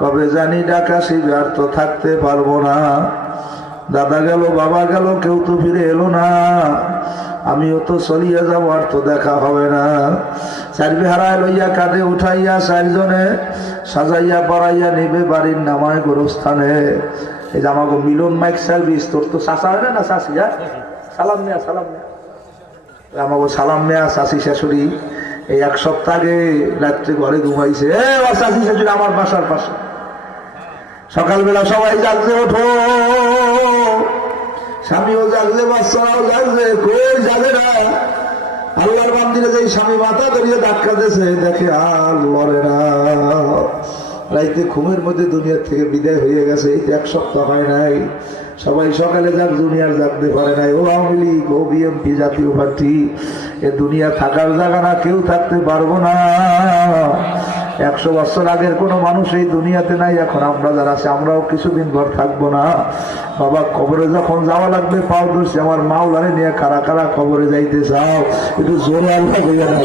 কবে জানি ঢাকা শিবির তো থাকতে পারবো না। দাদা গেল, বাবা গেল, কেউ তো ফিরে এলো না। আমিও তো চলিয়ে যাবো, আর তো দেখা হবে না। চারবি হারায় লইয়া কাঁধে উঠাইয়া চারজনে সাজাইয়া পড়াইয়া নিবে বাড়ির নামায় গোরস্থানে। এই যে আমাকে মিলন মাইক সার্ভিস, তোর তো চাষা হয় না চাষি? সালাম নেয়া, সালাম নেয়া, আমাকে সালাম নেয়া। চাষি শাশুড়ি এই এক সপ্তাহ আগে রাত্রে ঘরে ঘুমাইছে। চাষি শাশুড়ি আমার বাসার পাশে। সকালবেলা সবাই জাগছে, ওঠো। স্বামীও জাগছে, বাচ্চারাও জাগছে, কই জাগে না। আল্লাহর মন্দিরে যে স্বামী মাথা ধরিয়ে ধাক্কা দিয়েছে, দেখে আর লড়ে না। রাইতে ঘুমের মধ্যে দুনিয়ার থেকে বিদায় হয়ে গেছে। এই তো এক সপ্তাহ হয় নাই। সবাই সকালে যাক, দুনিয়ার জাগতে পারে নাই। ও আওয়ামী লীগ, ও বিএনপি, জাতীয় পার্টি, এ দুনিয়া থাকার জায়গা না, কেউ থাকতে পারবো না। 100 বছর আগের কোনো মানুষ এই দুনিয়াতে নাই। এখন আমরা যারা আছে, আমরাও কিছুদিন ঘর থাকবো না। বাবা কবরে যখন যাওয়া লাগবে, পাও ধরছি আমার মাওলারে নিয়ে কারা কারা কবরে যাইতে চাও, একটু জোরে আল্লাহ হইয়া না।